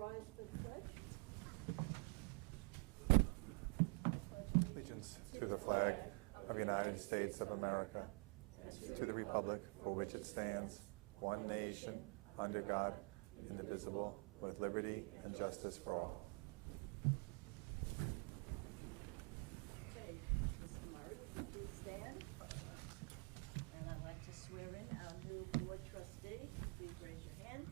rise for the pledge. Allegiance to the flag of the United States of America, to the republic for which it stands, one nation, under God, indivisible, with liberty and justice for all. Okay, Mr. Murray, would you please stand? And I'd like to swear in our new board trustee. Please raise your hand.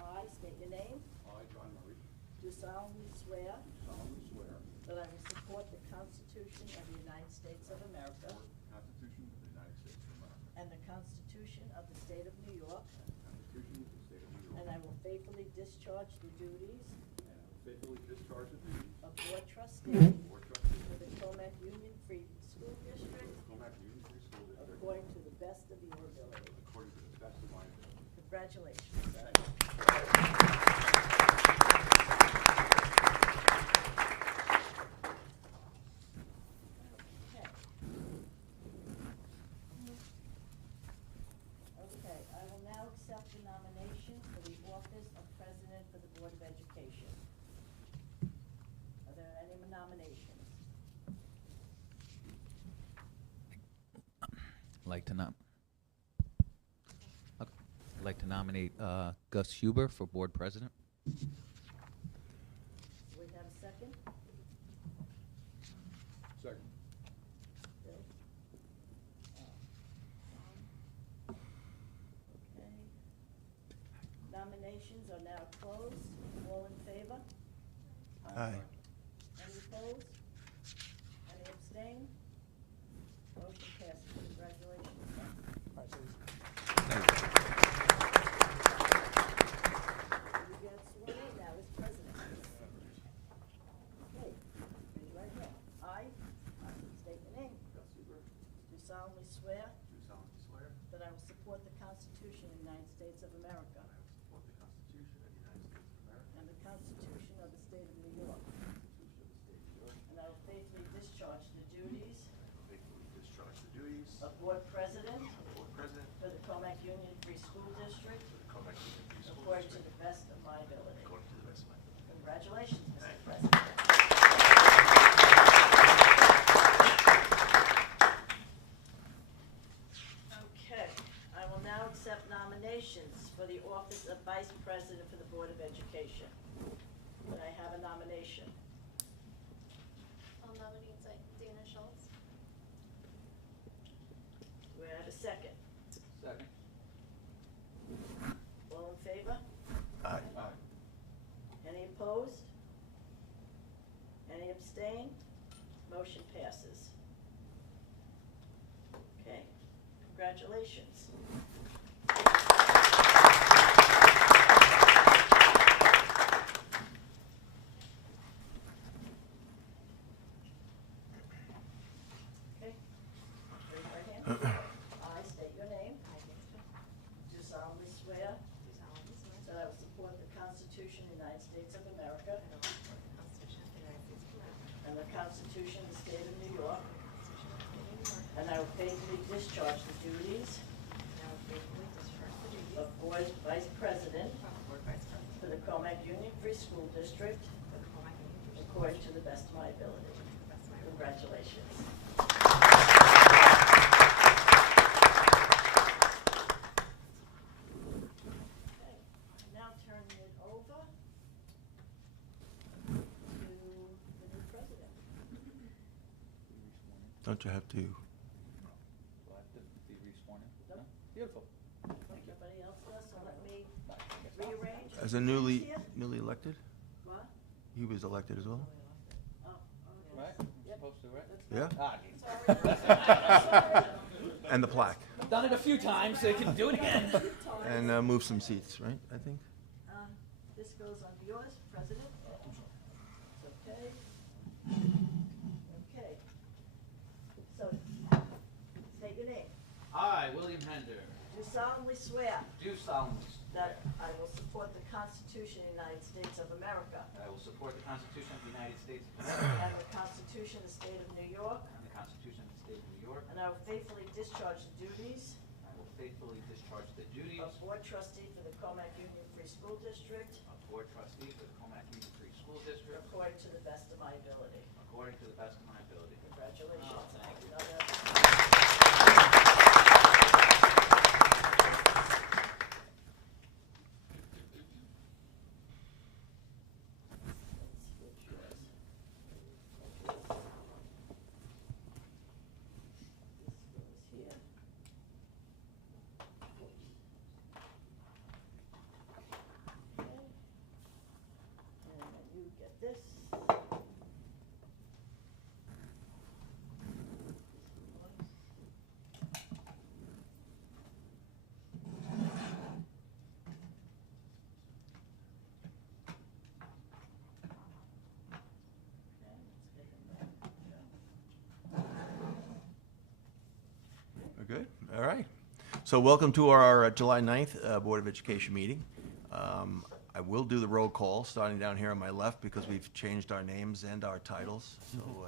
I state your name. I, John Murray, Do solemnly swear solemnly swear that I will support the Constitution of the United States of America the Constitution of the United States of America and the Constitution of the State of New York, and the Constitution of the State of New York, and I will faithfully discharge the duties and I will faithfully discharge the duties of board trustee of board trustee for the Commack Union Free School District of Commack Union Free School District according to the best of your ability. according to the best of my ability. Congratulations. Okay, I will now accept the nomination for the office of President for the Board of Education. Are there any nominations? I'd like to nominate Gus Huber for board president. Do we have a second? Second. Bill? Okay. Nominations are now closed. All in favor? Aye. Any opposed? Any abstain? Motion passes. Congratulations. You get sworn in now as president. Okay, raise your right hand. I state your name. Gus Huber, Do solemnly swear do solemnly swear that I will support the Constitution of the United States of America that I will support the Constitution of the United States of America and the Constitution of the State of New York, and the Constitution of the State of New York, and I will faithfully discharge the duties and I will faithfully discharge the duties of Board President of board president for the Commack Union Free School District for the Commack Union Free School according to District the best of my ability. according to the best of my ability. Congratulations, Mr. Thank you. President. Okay, I will now accept nominations for the office of Vice President for the Board of Education. Can I have a nomination? I'll nominate Dana Schultz. Do I have a second? Second. All in favor? Aye. Aye. Any opposed? Any abstain? Motion passes. Okay, congratulations. Okay, raise your right hand. I state your name. Do solemnly swear Do solemnly swear that I will support the Constitution of the United States of America that I will support the Constitution of the United States of America and the Constitution of the State of New York, and the Constitution of the State of New York, and I will faithfully discharge the duties and I will faithfully discharge the duties of Board Vice President of Board Vice President for the Commack Union Free School District for the Commack Union Free School according to the best of my ability. District to the best of my ability. Congratulations. Okay, I now turn it over to the new president. Don't you have to? Do I have to be re-sworn in? Nope. No? Beautiful. Like everybody else does, so let me rearrange. As a the newly seats here. newly elected? What? He was elected as well? Oh, okay. Right? Yep. Supposed to, right? That's Yeah? Ah, Sorry. And the plaque. I've done it a few times, so you can do it again. And move some seats, right, I think? This goes on yours, President. It's okay. Okay. So, state your name. I, William Hender, Do solemnly swear do solemnly swear that I will support the Constitution of the United States of America that I will support the Constitution of the United States of America and the Constitution of the State of New York, and the Constitution of the State of New York. and I will faithfully discharge the duties I will faithfully discharge the duties of Board Trustee for the Commack Union Free School District a board trustee for the Commack Union Free School District according to the best of my ability. according to the best of my ability. Congratulations. Oh, thank you. Switch yours. This goes here. Okay. And then you get this. We're good? All right. So welcome to our July 9th Board of Education meeting. I will do the roll call, starting down here on my left, because we've changed our names and our titles. So go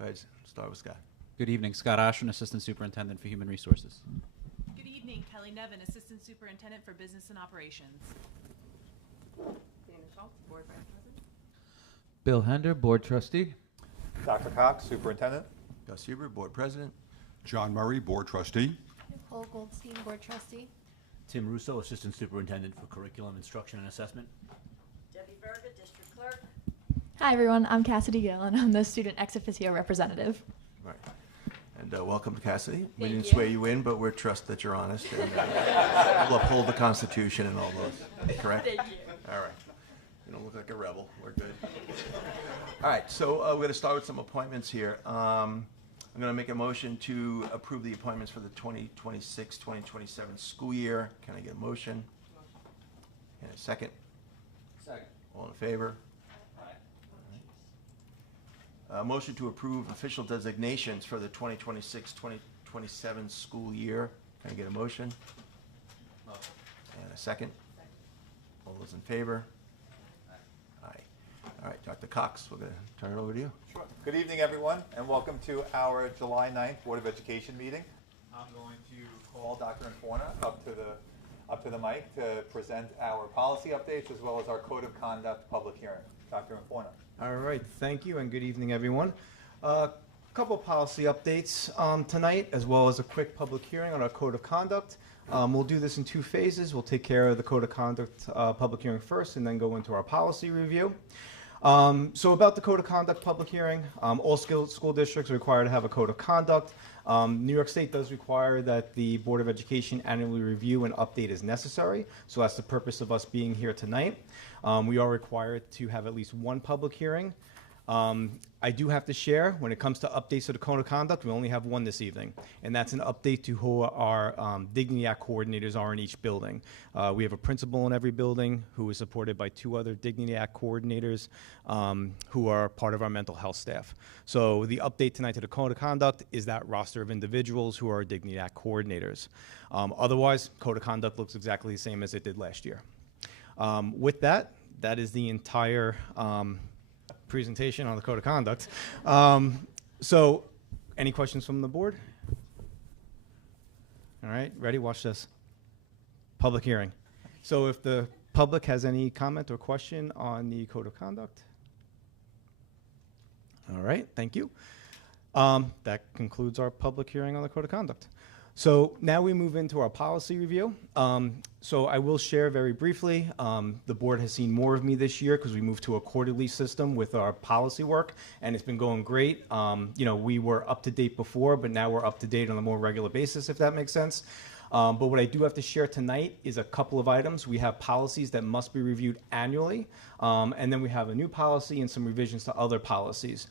ahead, start with Scott. Good evening, Scott Oshrin, Assistant Superintendent for Human Resources. Good evening, Kelly Nevin, Assistant Superintendent for Business and Operations. Dana Schultz, Board Vice President. Bill Hender, Board Trustee. Dr. Cox, Superintendent. Gus Huber, Board President. John Murray, Board Trustee. Nicole Goldstein, Board Trustee. Tim Russo, Assistant Superintendent for Curriculum Instruction and Assessment. Debbie Berger, District Clerk. Hi, everyone. I'm Cassidy Gill, and I'm the Student Ex Officio Representative. Right. And welcome to Cassidy. We Thank didn't you. swear you in, but we're trust that you're honest. And we'll uphold the Constitution and all those. Correct? Thank you. All right. You don't look like a rebel. We're good. All right. So we're going to start with some appointments here. I'm going to make a motion to approve the appointments for the 2026-2027 school year. Can I get a motion? And a second? Second. All in favor? Aye. Motion to approve official designations for the 2026-2027 school year. Can I get a motion? Motion. And a second? All those in favor? Aye. All right, Dr. Cox, we're going to turn it over to you. Sure. Good evening, everyone, and welcome to our July 9th Board of Education meeting. I'm going to call Dr. Inforna up to the mic to present our policy updates as well as our Code of Conduct public hearing. Dr. Inforna. All right, thank you, and good evening, everyone. Couple policy updates tonight, as well as a quick public hearing on our Code of Conduct. We'll do this in two phases. We'll take care of the Code of Conduct public hearing first, and then go into our policy review. So about the Code of Conduct public hearing, all school districts are required to have a Code of Conduct. New York State does require that the Board of Education annually review and update as necessary. So that's the purpose of us being here tonight. We are required to have at least one public hearing. I do have to share, when it comes to updates to the Code of Conduct, we only have one this evening, and that's an update to who our Dignity Act coordinators are in each building. We have a principal in every building who is supported by 2 other Dignity Act coordinators who are part of our mental health staff. So the update tonight to the Code of Conduct is that roster of individuals who are Dignity Act coordinators. Otherwise, Code of Conduct looks exactly the same as it did last year. With that, that is the entire presentation on the Code of Conduct. So any questions from the board? All right, ready? Watch this. Public hearing. So if the public has any comment or question on the Code of Conduct. All right, thank you. That concludes our public hearing on the Code of Conduct. So now we move into our policy review. So I will share very briefly, the board has seen more of me this year because we moved to a quarterly system with our policy work, and it's been going great. You know, we were up to date before, but now we're up to date on a more regular basis, if that makes sense. But what I do have to share tonight is a couple of items. We have policies that must be reviewed annually, and then we have a new policy and some revisions to other policies.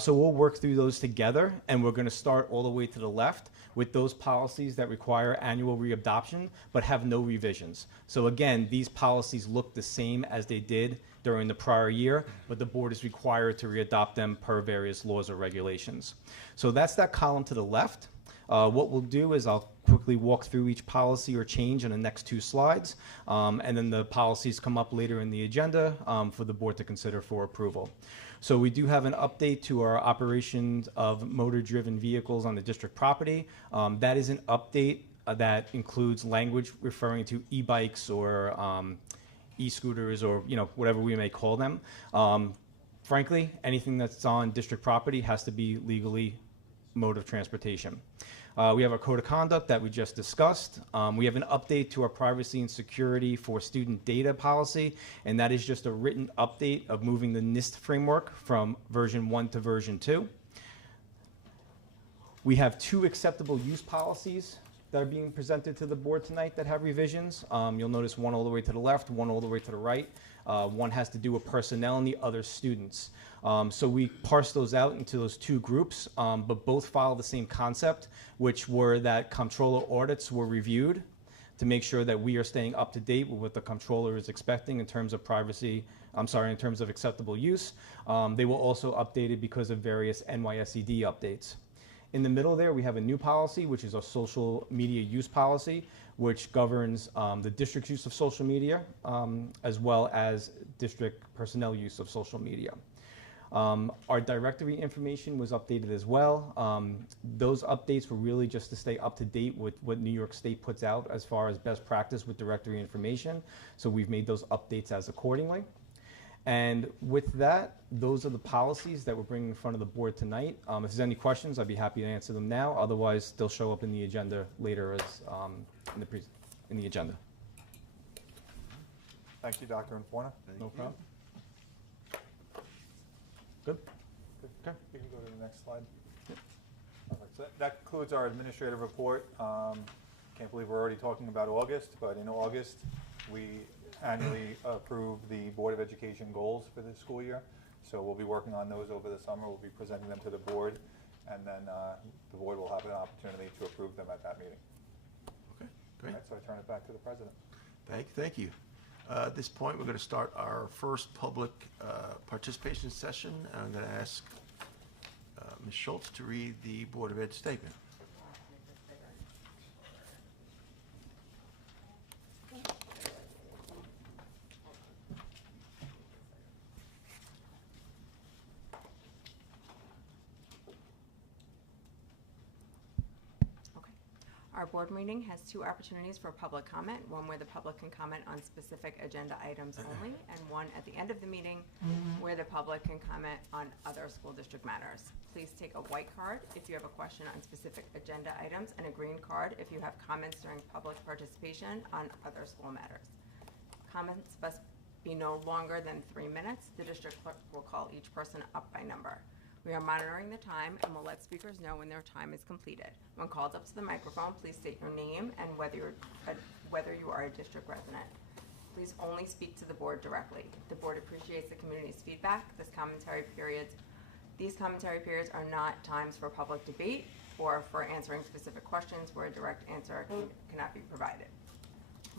So we'll work through those together, and we're going to start all the way to the left with those policies that require annual readoption but have no revisions. So again, these policies look the same as they did during the prior year, but the board is required to readopt them per various laws or regulations. So that's that column to the left. What we'll do is I'll quickly walk through each policy or change in the next 2 slides, and then the policies come up later in the agenda for the board to consider for approval. So we do have an update to our operations of motor-driven vehicles on the district property. That is an update that includes language referring to e-bikes or e-scooters or whatever we may call them. Frankly, anything that's on district property has to be legally mode of transportation. We have our code of conduct that we just discussed. We have an update to our privacy and security for student data policy, and that is just a written update of moving the NIST framework from version 1 to version 2. We have 2 acceptable use policies that are being presented to the board tonight that have revisions. You'll notice one all the way to the left, one all the way to the right. One has to do with personnel and the other students. So we parse those out into those 2 groups, but both follow the same concept, which were that comptroller audits were reviewed to make sure that we are staying up to date with what the comptroller is expecting in terms of privacy, in terms of acceptable use. They were also updated because of various NYSED updates. In the middle there, we have a new policy, which is a social media use policy, which governs the district's use of social media, as well as district personnel use of social media. Our directory information was updated as well. Those updates were really just to stay up to date with what New York State puts out as far as best practice with directory information. So we've made those updates as accordingly. And with that, those are the policies that we're bringing in front of the board tonight. If there's any questions, I'd be happy to answer them now. Otherwise, they'll show up in the agenda later as in the agenda. Thank you, Dr. Inforna. No problem. Good. Okay, we can go to the next slide. Perfect. So that concludes our administrative report. Can't believe we're already talking about August, but in August, we annually approve the Board of Education goals for this school year. So we'll be working on those over the summer. We'll be presenting them to the board, and then the board will have an opportunity to approve them at that meeting. Okay, great. All right, so I turn it back to the president. Thank you. At this point, we're going to start our first public participation session. And I'm going to ask Ms. Schultz to read the Board of Ed statement. Our board meeting has 2 opportunities for public comment, one where the public can comment on specific agenda items only, and one at the end of the meeting where the public can comment on other school district matters. Please take a white card if you have a question on specific agenda items, and a green card if you have comments during public participation on other school matters. Comments must be no longer than 3 minutes. The district clerk will call each person up by number. We are monitoring the time and will let speakers know when their time is completed. When called up to the microphone, please state your name and whether you are a district resident. Please only speak to the board directly. The board appreciates the community's feedback. These commentary periods are not times for public debate or for answering specific questions where a direct answer cannot be provided.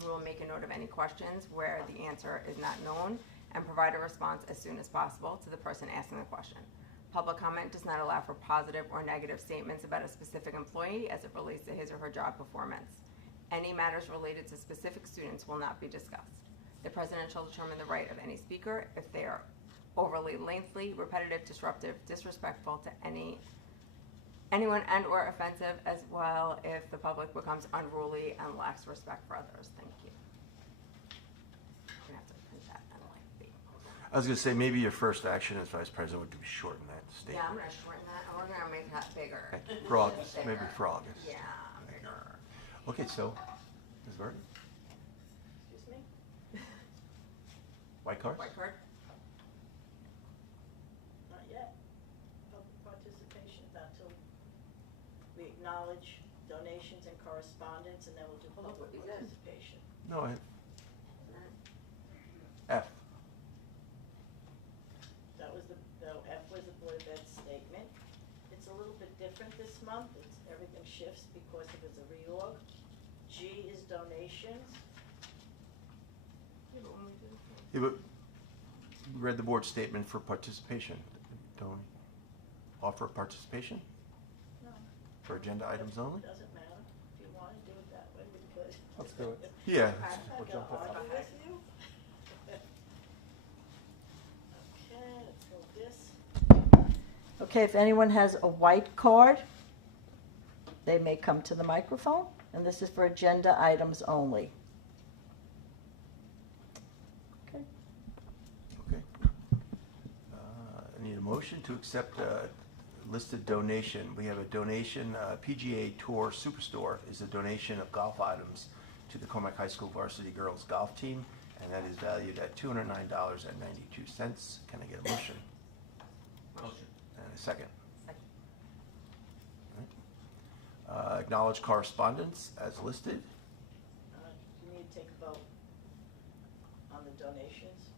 We will make a note of any questions where the answer is not known and provide a response as soon as possible to the person asking the question. Public comment does not allow for positive or negative statements about a specific employee as it relates to his or her job performance. Any matters related to specific students will not be discussed. The president shall determine the right of any speaker if they are overly lengthy, repetitive, disruptive, disrespectful to anyone and or offensive, as well if the public becomes unruly and lacks respect for others. Thank you. I'm gonna have to print that and I was going to say, maybe your first action as vice president would be shorten that statement. Yeah, I'm going to shorten that, and we're going to make that bigger. For August, maybe for August. Yeah, bigger. Okay, so, Ms. Burton? Excuse me? White cards? White card? Not yet. Public participation, not till we acknowledge donations and correspondence, and then we'll do public participation. No, F. That was F was the Board of Ed statement. It's a little bit different this month. Everything shifts because it was a reorg. G is donations. Yeah, but when we do Yeah, but we read the board statement for participation. Don't we offer participation No, for agenda items only? doesn't matter. If you want to do it that way, we could. Let's do it. Yeah. I'm not We'll jump gonna in. argue with you. Okay, let's go this. Okay, if anyone has a white card, they may come to the microphone. and this is for agenda items only. Okay. Okay. I need a motion to accept listed donation. We have a donation, PGA Tour Superstore is a donation of golf items to the Commack High School varsity girls golf team, and that is valued at $209.92. Can I get a motion? Motion. And a second. Second. All right. Acknowledge correspondence as listed. You need to take a vote on the donations.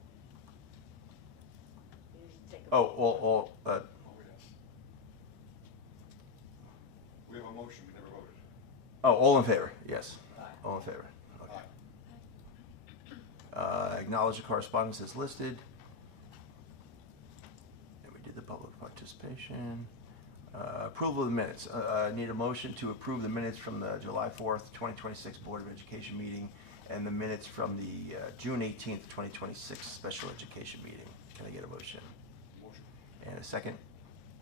You need to take a vote. All, We have a motion, we never voted. all in favor? Yes. Aye. All in favor. Okay. Acknowledge the correspondence as listed. And we did the public participation. Approval of the minutes. Need a motion to approve the minutes from the July 4th, 2026 Board of Education meeting and the minutes from the June 18th, 2026 Special Education meeting. Can I get a motion? Motion. And a second?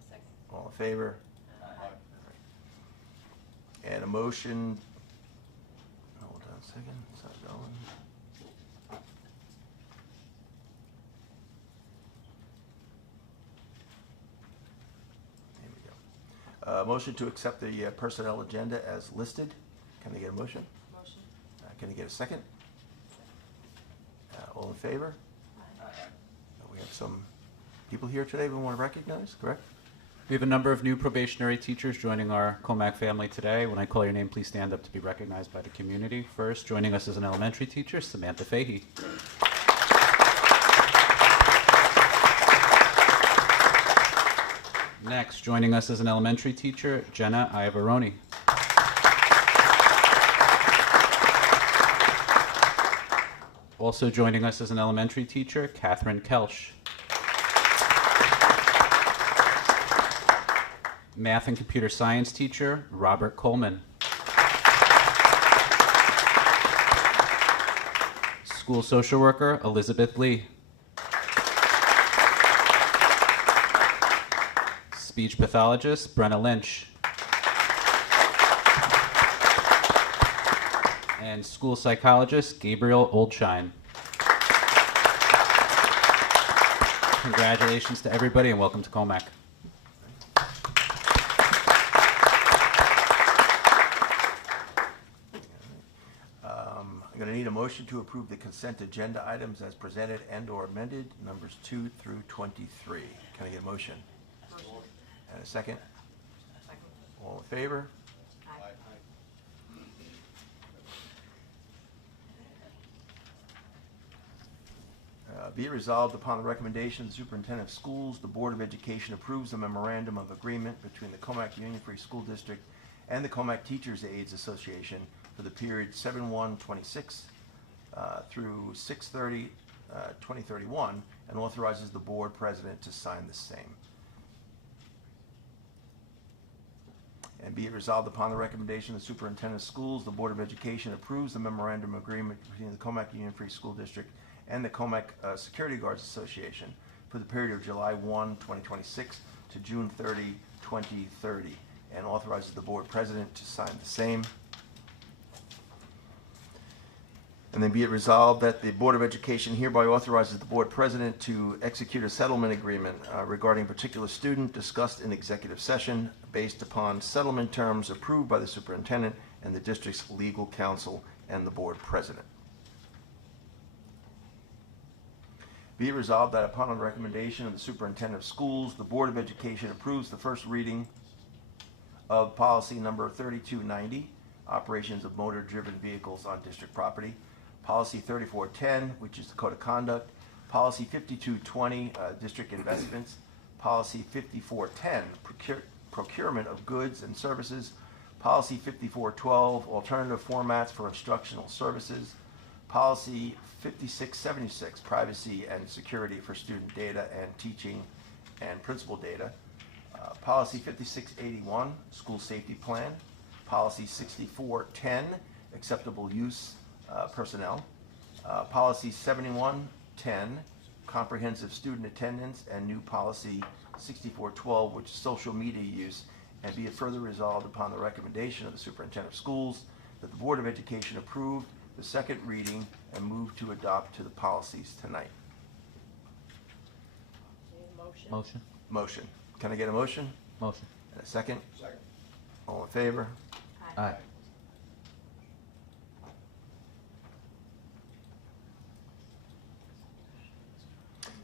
Second. All in favor? Aye. And a motion, hold on a second, it's not going. There we go. Motion to accept the personnel agenda as listed. Can I get a motion? Motion. Can I get a second? All in favor? Aye. We have some people here today we want to recognize, correct? We have a number of new probationary teachers joining our Commack family today. When I call your name, please stand up to be recognized by the community. First, joining us as an elementary teacher, Samantha Fahey. Next, joining us as an elementary teacher, Jenna Iavaroni. Also joining us as an elementary teacher, Catherine Kelsch. Math and computer science teacher, Robert Coleman. School social worker, Elizabeth Lee. Speech pathologist, Brenna Lynch. And school psychologist, Gabriel Oldshine. Congratulations to everybody and welcome to Commack. I'm going to need a motion to approve the consent agenda items as presented and/or amended, numbers 2 through 23. Can I get a motion? Motion. And a second? Second. All in favor? Aye. Be it resolved upon the recommendation of the superintendent of schools, the Board of Education approves the memorandum of agreement between the Commack Union Free School District and the Commack Teachers Aides Association for the period 7/1/26 through 6/30/2031, and authorizes the board president to sign the same. And be it resolved upon the recommendation of the superintendent of schools, the Board of Education approves the memorandum of agreement between the Commack Union Free School District and the Commack Security Guards Association for the period of July 1, 2026 to June 30, 2030, and authorizes the board president to sign the same. And then be it resolved that the Board of Education hereby authorizes the board president to execute a settlement agreement regarding a particular student discussed in executive session based upon settlement terms approved by the superintendent and the district's legal counsel and the board president. Be it resolved that upon the recommendation of the superintendent of schools, the Board of Education approves the first reading of policy number 3290, operations of motor-driven vehicles on district property, policy 3410, which is the code of conduct, policy 5220, district investments, policy 5410, procurement of goods and services, policy 5412, alternative formats for instructional services, policy 5676, privacy and security for student data and teaching and principal data, policy 5681, school safety plan, policy 6410, acceptable use personnel, policy 7110, comprehensive student attendance, and new policy 6412, which is social media use. And be it further resolved upon the recommendation of the superintendent of schools, that the Board of Education approve the second reading and move to adopt to the policies tonight. Need a motion? Motion. Motion. Can I get a motion? Motion. And a second? Second. All in favor? Aye.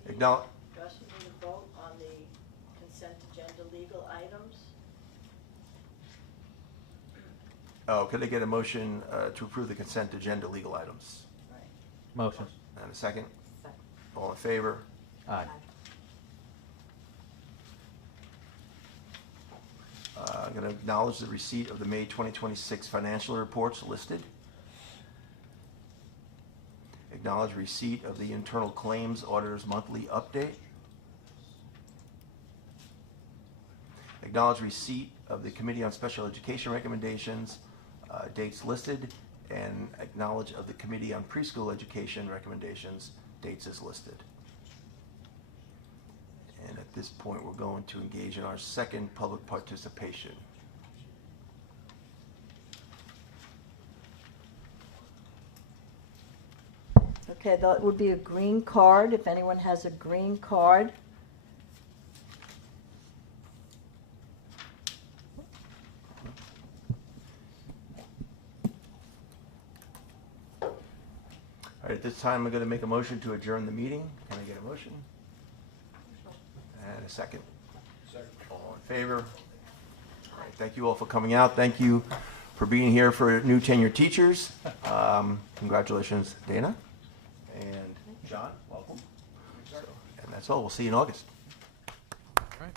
Acknowledge, Gus, you need a vote on the consent agenda legal items? oh, could I get a motion to approve the consent agenda legal items? Right. Motion. And a second? Second. All in favor? Aye. I'm going to acknowledge the receipt of the May 2026 financial reports listed. Acknowledge receipt of the internal claims auditor's monthly update. Acknowledge receipt of the Committee on Special Education recommendations, dates listed, and acknowledge of the Committee on Preschool Education recommendations, dates as listed. And at this point, we're going to engage in our second public participation. Okay, that would be a green card, if anyone has a green card. All right, at this time, I'm going to make a motion to adjourn the meeting. Can I get a motion? And a second. Second. All in favor? All right, thank you all for coming out. Thank you for being here for new tenured teachers. Congratulations, Dana. And John, welcome. And that's all. We'll see you in August. All right.